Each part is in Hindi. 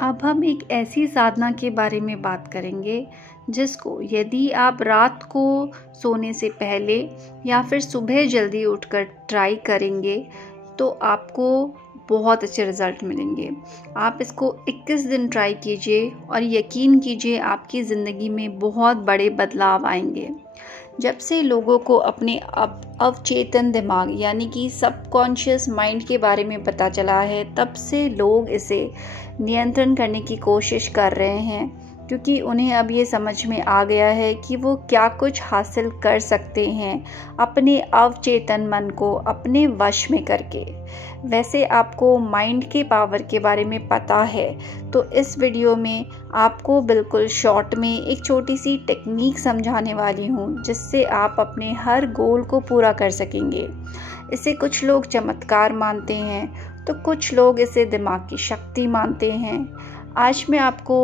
अब हम एक ऐसी साधना के बारे में बात करेंगे जिसको यदि आप रात को सोने से पहले या फिर सुबह जल्दी उठकर ट्राई करेंगे तो आपको बहुत अच्छे रिज़ल्ट मिलेंगे। आप इसको 21 दिन ट्राई कीजिए और यकीन कीजिए आपकी ज़िंदगी में बहुत बड़े बदलाव आएंगे। जब से लोगों को अपने अवचेतन दिमाग यानी कि सबकॉन्शियस माइंड के बारे में पता चला है, तब से लोग इसे नियंत्रण करने की कोशिश कर रहे हैं, क्योंकि उन्हें अब ये समझ में आ गया है कि वो क्या कुछ हासिल कर सकते हैं अपने अवचेतन मन को अपने वश में करके। वैसे आपको माइंड के पावर के बारे में पता है, तो इस वीडियो में आपको बिल्कुल शॉर्ट में एक छोटी सी टेक्निक समझाने वाली हूँ जिससे आप अपने हर गोल को पूरा कर सकेंगे। इसे कुछ लोग चमत्कार मानते हैं तो कुछ लोग इसे दिमाग की शक्ति मानते हैं। आज मैं आपको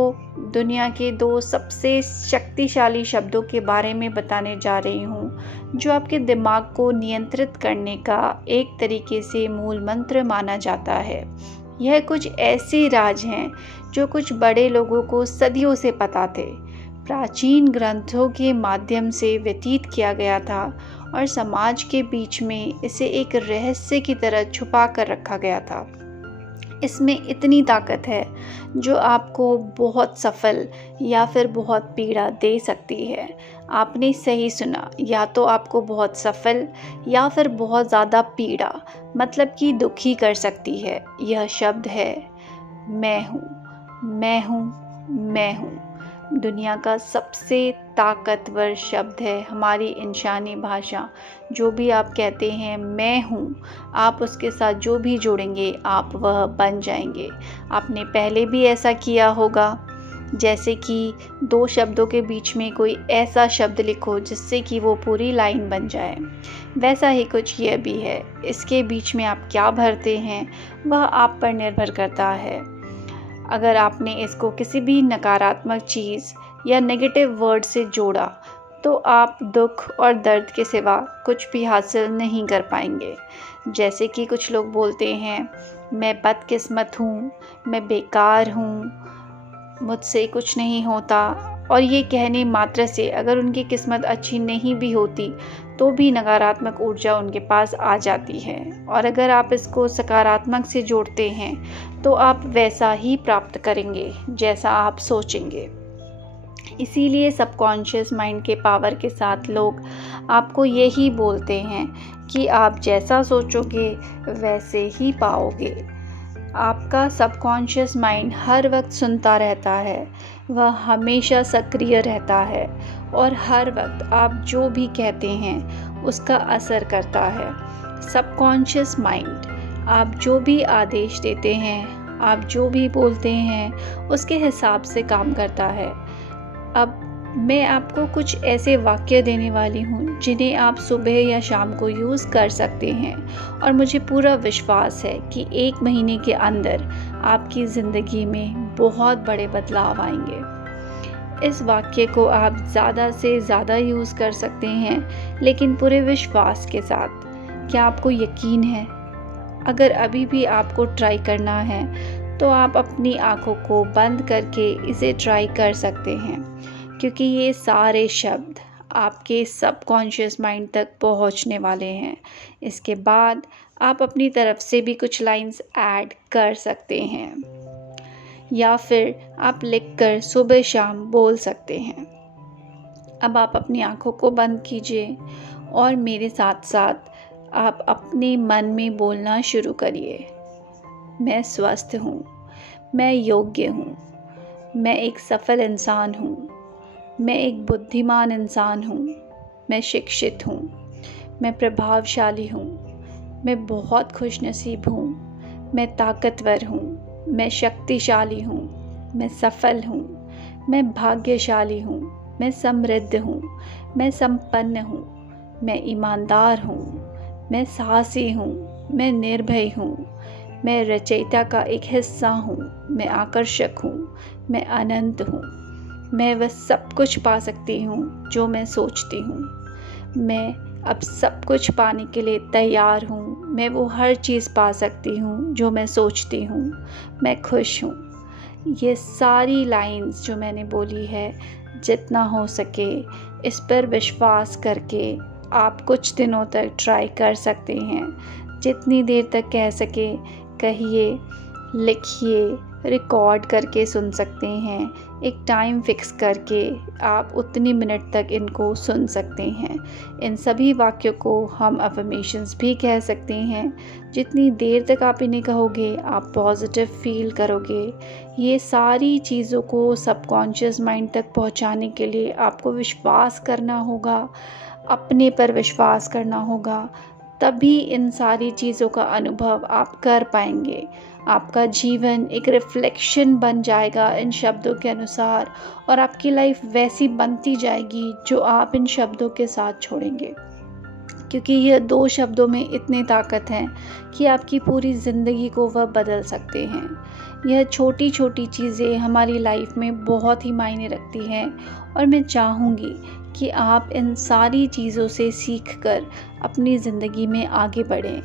दुनिया के 2 सबसे शक्तिशाली शब्दों के बारे में बताने जा रही हूँ जो आपके दिमाग को नियंत्रित करने का एक तरीके से मूल मंत्र माना जाता है। यह कुछ ऐसे राज हैं जो कुछ बड़े लोगों को सदियों से पता थे, प्राचीन ग्रंथों के माध्यम से व्यतीत किया गया था और समाज के बीच में इसे एक रहस्य की तरह छुपा कर रखा गया था। इसमें इतनी ताकत है जो आपको बहुत सफल या फिर बहुत पीड़ा दे सकती है। आपने सही सुना, या तो आपको बहुत सफल या फिर बहुत ज़्यादा पीड़ा मतलब कि दुखी कर सकती है। यह शब्द है मैं हूँ, मैं हूँ, मैं हूँ। दुनिया का सबसे ताकतवर शब्द है हमारी इंसानी भाषा। जो भी आप कहते हैं मैं हूँ, आप उसके साथ जो भी जोड़ेंगे आप वह बन जाएंगे। आपने पहले भी ऐसा किया होगा, जैसे कि 2 शब्दों के बीच में कोई ऐसा शब्द लिखो जिससे कि वो पूरी लाइन बन जाए। वैसा ही कुछ यह भी है। इसके बीच में आप क्या भरते हैं वह आप पर निर्भर करता है। अगर आपने इसको किसी भी नकारात्मक चीज़ या नेगेटिव वर्ड से जोड़ा तो आप दुख और दर्द के सिवा कुछ भी हासिल नहीं कर पाएंगे। जैसे कि कुछ लोग बोलते हैं मैं बदकिस्मत हूँ, मैं बेकार हूँ, मुझसे कुछ नहीं होता, और ये कहने मात्र से अगर उनकी किस्मत अच्छी नहीं भी होती तो भी नकारात्मक ऊर्जा उनके पास आ जाती है। और अगर आप इसको सकारात्मक से जोड़ते हैं तो आप वैसा ही प्राप्त करेंगे जैसा आप सोचेंगे। इसीलिए सबकॉन्शियस माइंड के पावर के साथ लोग आपको यही बोलते हैं कि आप जैसा सोचोगे वैसे ही पाओगे। आपका सबकॉन्शियस माइंड हर वक्त सुनता रहता है, वह हमेशा सक्रिय रहता है और हर वक्त आप जो भी कहते हैं उसका असर करता है। सबकॉन्शियस माइंड आप जो भी आदेश देते हैं, आप जो भी बोलते हैं उसके हिसाब से काम करता है। अब मैं आपको कुछ ऐसे वाक्य देने वाली हूँ जिन्हें आप सुबह या शाम को यूज़ कर सकते हैं और मुझे पूरा विश्वास है कि 1 महीने के अंदर आपकी ज़िंदगी में बहुत बड़े बदलाव आएंगे। इस वाक्य को आप ज़्यादा से ज़्यादा यूज़ कर सकते हैं, लेकिन पूरे विश्वास के साथ। क्या आपको यकीन है? अगर अभी भी आपको ट्राई करना है तो आप अपनी आँखों को बंद करके इसे ट्राई कर सकते हैं, क्योंकि ये सारे शब्द आपके सबकॉन्शियस माइंड तक पहुंचने वाले हैं। इसके बाद आप अपनी तरफ से भी कुछ लाइंस ऐड कर सकते हैं या फिर आप लिखकर सुबह शाम बोल सकते हैं। अब आप अपनी आँखों को बंद कीजिए और मेरे साथ साथ आप अपने मन में बोलना शुरू करिए। मैं स्वस्थ हूँ, मैं योग्य हूँ, मैं एक सफल इंसान हूँ, मैं एक बुद्धिमान इंसान हूँ, मैं शिक्षित हूँ, मैं प्रभावशाली हूँ, मैं बहुत खुशनसीब हूँ, मैं ताकतवर हूँ, मैं शक्तिशाली हूँ, मैं सफल हूँ, मैं भाग्यशाली हूँ, मैं समृद्ध हूँ, मैं संपन्न हूँ, मैं ईमानदार हूँ, मैं साहसी हूँ, मैं निर्भय हूँ, मैं रचयिता का एक हिस्सा हूँ, मैं आकर्षक हूँ, मैं अनंत हूँ, मैं वह सब कुछ पा सकती हूँ जो मैं सोचती हूँ, मैं अब सब कुछ पाने के लिए तैयार हूँ, मैं वो हर चीज़ पा सकती हूँ जो मैं सोचती हूँ, मैं खुश हूँ। ये सारी लाइंस जो मैंने बोली है, जितना हो सके इस पर विश्वास करके आप कुछ दिनों तक ट्राई कर सकते हैं। जितनी देर तक कह सके कहिए, लिखिए, रिकॉर्ड करके सुन सकते हैं। एक टाइम फिक्स करके आप उतनी मिनट तक इनको सुन सकते हैं। इन सभी वाक्यों को हम अफर्मेशंस भी कह सकते हैं। जितनी देर तक आप इन्हें कहोगे आप पॉजिटिव फील करोगे। ये सारी चीज़ों को सबकॉन्शियस माइंड तक पहुंचाने के लिए आपको विश्वास करना होगा, अपने पर विश्वास करना होगा, तभी इन सारी चीज़ों का अनुभव आप कर पाएंगे। आपका जीवन एक रिफ्लेक्शन बन जाएगा इन शब्दों के अनुसार, और आपकी लाइफ वैसी बनती जाएगी जो आप इन शब्दों के साथ छोड़ेंगे। क्योंकि ये 2 शब्दों में इतनी ताकत है कि आपकी पूरी ज़िंदगी को वह बदल सकते हैं। यह छोटी छोटी चीज़ें हमारी लाइफ में बहुत ही मायने रखती हैं, और मैं चाहूँगी कि आप इन सारी चीज़ों से सीख कर अपनी ज़िंदगी में आगे बढ़ें।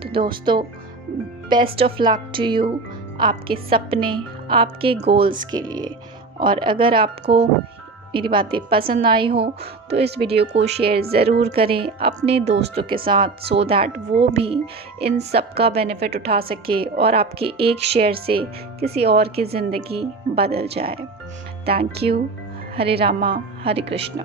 तो दोस्तों, best of luck to you, आपके सपने, आपके गोल्स के लिए। और अगर आपको मेरी बातें पसंद आई हो तो इस वीडियो को शेयर ज़रूर करें अपने दोस्तों के साथ, सो दैट वो भी इन सब का बेनिफिट उठा सके और आपके एक शेयर से किसी और की ज़िंदगी बदल जाए। Thank you. Hare Rama, Hare Krishna.